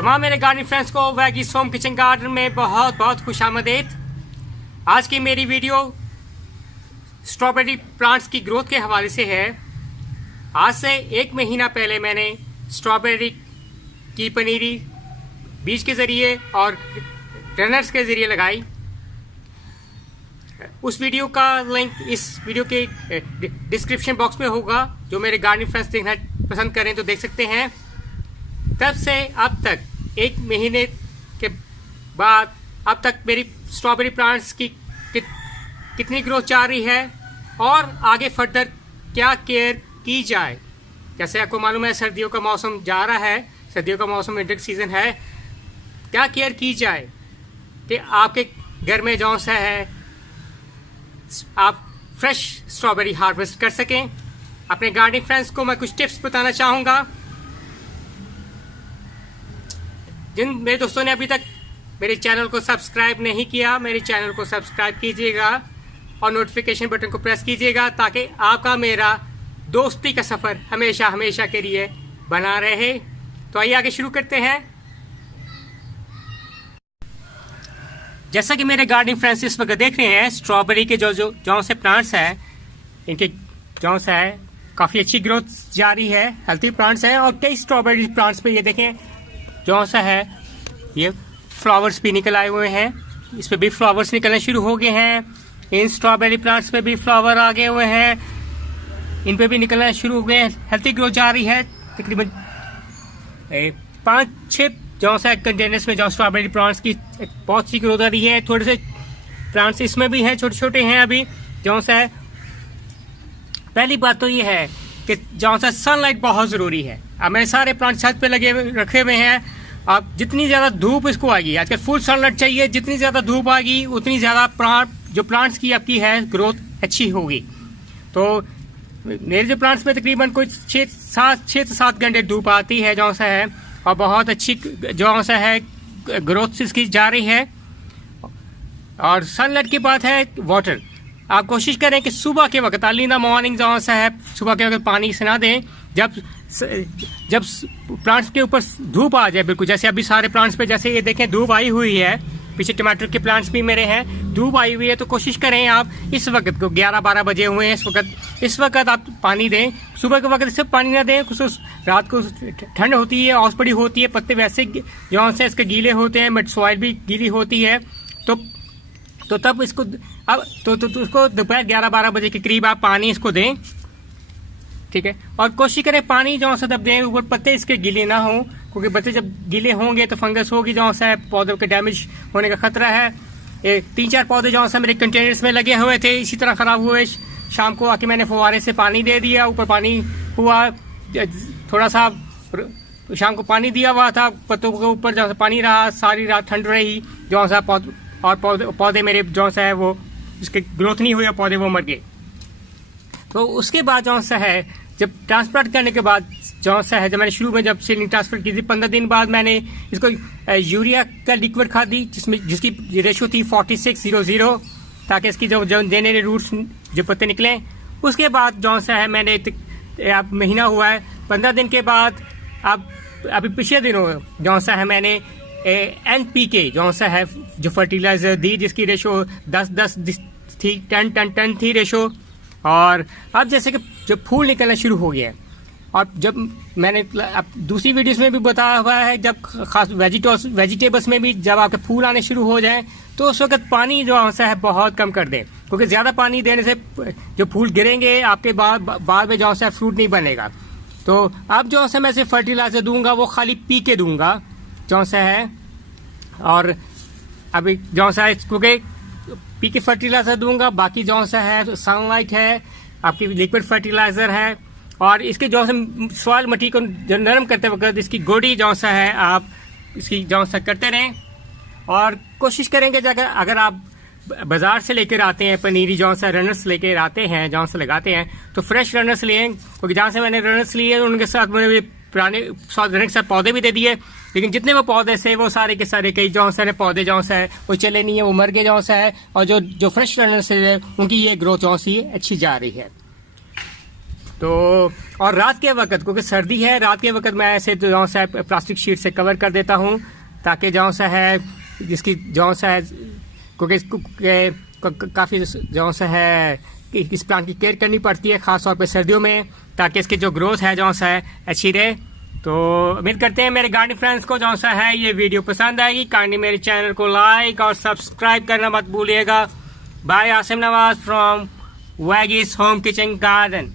तमाम मेरे gardening friends को वैगीज होम किचन गार्डन में बहुत बहुत खुशामदीद। आज की मेरी वीडियो स्ट्रॉबेरी प्लांट्स की ग्रोथ के हवाले से है। आज से 1 महीना पहले मैंने स्ट्रॉबेरी की पनीरी बीज के ज़रिए और रनर्स के ज़रिए लगाई। उस वीडियो का लिंक इस वीडियो के डिस्क्रिप्शन बॉक्स में होगा। जो मेरे गार्डनिंग फ्रेंड्स देखना पसंद करें तो देख सकते हैं। तब से अब तक 1 महीने के बाद अब तक मेरी स्ट्रॉबेरी प्लांट्स की कितनी ग्रोथ जा रही है और आगे फर्दर क्या केयर की जाए। जैसे आपको मालूम है सर्दियों का मौसम जा रहा है, सर्दियों का मौसम विंटर सीजन है। क्या केयर की जाए कि आपके घर में जो सा है आप फ्रेश स्ट्रॉबेरी हार्वेस्ट कर सकें। अपने गार्डनिंग फ्रेंड्स को मैं कुछ टिप्स बताना चाहूँगा। जिन मेरे दोस्तों ने अभी तक मेरे चैनल को सब्सक्राइब नहीं किया, मेरे चैनल को सब्सक्राइब कीजिएगा और नोटिफिकेशन बटन को प्रेस कीजिएगा ताकि आपका मेरा दोस्ती का सफ़र हमेशा हमेशा के लिए बना रहे। तो आइए आगे शुरू करते हैं। जैसा कि मेरे गार्डनिंग फ्रेंड्स इस वक्त देख रहे हैं, स्ट्रॉबेरी के जो से प्लांट्स हैं, इनके जो सा है काफ़ी अच्छी ग्रोथ जारी है, हेल्थी प्लांट्स हैं। और कई स्ट्रॉबेरी प्लांट्स पे ये देखें जो सा है ये फ्लावर्स भी निकल आए हुए हैं। इस पे भी फ्लावर्स निकलने शुरू हो गए हैं। इन स्ट्रॉबेरी प्लांट्स पे भी फ्लावर आ गए हुए हैं, इन पे भी निकलना शुरू हो गए हैं। हेल्थी ग्रोथ जारी है। तकरीबन 5-6 जो सा कंटेनर्स में जो स्ट्रॉबेरी प्लांट्स की बहुत सी ग्रोथ आ रही है। थोड़े से प्लांट्स इसमें भी हैं, छोटे छोटे हैं अभी जो सा है। पहली बात तो ये है कि जो सा सनलाइट बहुत ज़रूरी है। अब मेरे सारे प्लांट छत पे रखे हुए हैं। अब जितनी ज़्यादा धूप इसको आएगी, आजकल फुल सनलाइट चाहिए, जितनी ज़्यादा धूप आएगी उतनी ज़्यादा प्लांट्स की आपकी है ग्रोथ अच्छी होगी। तो मेरे जो प्लांट्स में तकरीबन कोई 6 से 7 घंटे धूप आती है जो सा है, और बहुत अच्छी जो सा है ग्रोथ इसकी जा रही है। और सनलाइट की बात है वाटर, आप कोशिश करें कि सुबह के वक्त अर्ली इन द मॉर्निंग जो सा है सुबह के वक्त पानी से ना दें। जब प्लांट्स के ऊपर धूप आ जाए, बिल्कुल जैसे अभी सारे प्लांट्स पे जैसे ये देखें धूप आई हुई है, पीछे टमाटर के प्लांट्स भी मेरे हैं, धूप आई हुई है। तो कोशिश करें आप इस वक्त को 11-12 बजे हुए हैं इस वक्त आप पानी दें। सुबह के वक्त सिर्फ पानी ना दें, कुछ रात को ठंड होती है, औस पड़ी होती है, पत्ते वैसे जो से इसके गीले होते हैं, बट सॉइल भी गीली होती है। तो तब इसको अब तो उसको दोपहर 11-12 बजे के करीब आप पानी इसको दें, ठीक है। और कोशिश करें पानी जो सा तब दें ऊपर पत्ते इसके गीले ना हो, क्योंकि पत्ते जब गीले होंगे तो फंगस होगी, जो सा है पौधों के डैमेज होने का खतरा है। 3-4 पौधे जो सा मेरे कंटेनर्स में लगे हुए थे इसी तरह ख़राब हुए। शाम को आके मैंने फुवारे से पानी दे दिया, ऊपर पानी हुआ, थोड़ा सा शाम को पानी दिया हुआ था, पत्तों के ऊपर जो सा पानी रहा, सारी रात ठंड रही जो सा पौधे मेरे जो सा है वो इसके ग्रोथ नहीं हुई और पौधे वो मर गए। तो उसके बाद जो सा है जब ट्रांसप्लांट करने के बाद जो सा है, जब मैंने शुरू में जब सीलिंग ट्रांसफर की थी 15 दिन बाद मैंने इसको यूरिया का लिक्विड खाद दी, जिसकी रेशो थी 46:0:0, ताकि इसकी जो देने रूट्स जो पत्ते निकले। उसके बाद जो सा है मैंने अब महीना हुआ है, 15 दिन के बाद अब अभी पिछले दिनों जो सा है मैंने NPK जो सा है जो फर्टिलाइजर दी, जिसकी रेशो 10-10 थी, 10-10 थी रेशो। और अब जैसे कि जब फूल निकलना शुरू हो गया है, और जब मैंने अब दूसरी वीडियोस में भी बताया हुआ है, जब खास वेजिटेबल्स में भी जब आपके फूल आने शुरू हो जाएं तो उस वक्त पानी जो सा है बहुत कम कर दें, क्योंकि ज़्यादा पानी देने से जो फूल गिरेंगे आपके बाद में जो सा फ्रूट नहीं बनेगा। तो अब जो सा मैं सिर्फ फर्टिलाइजर दूंगा वो खाली पी के दूंगा जो सा है। और अभी जो सा है क्योंकि पी के फर्टिलाइजर दूंगा, बाकी जो सा है सनलाइट है, आपकी लिक्विड फर्टिलाइजर है, और इसके जो सॉइल मिट्टी को नरम करते वक्त इसकी गोडी जो सा है आप इसकी जो सा करते रहें। और कोशिश करेंगे अगर आप बाजार से लेकर आते हैं पनीरी जो सा रनर्स लेकर आते हैं, जहाँ से लगाते हैं, तो फ्रेश रनर्स लें, क्योंकि जहाँ से मैंने रनर्स लिए उनके साथ मैंने पुराने रनर के साथ पौधे भी दे दिए, लेकिन जितने वो पौधे से वो सारे के सारे कई जो सा पौधे जो सा है वो चले नहीं है, वो मर गए जो सा है। और जो फ्रेश रनर से है उनकी ये ग्रोथ जो सी अच्छी जा रही है। तो और रात के वक्त क्योंकि सर्दी है, रात के वक्त मैं ऐसे जो सा प्लास्टिक शीट से कवर कर देता हूँ ताकि जो सा है जिसकी जो सा है क्योंकि काफ़ी जो सा है इस प्लांट की केयर करनी पड़ती है ख़ास तौर पे सर्दियों में, ताकि इसकी जो ग्रोथ है जो सा है अच्छी रहे। तो उम्मीद करते हैं मेरे गार्डनिंग फ्रेंड्स को जो सा है ये वीडियो पसंद आएगी। काइंडली मेरे चैनल को लाइक और सब्सक्राइब करना मत भूलिएगा। Bye, Asim Nawaz from Veggie's home kitchen garden.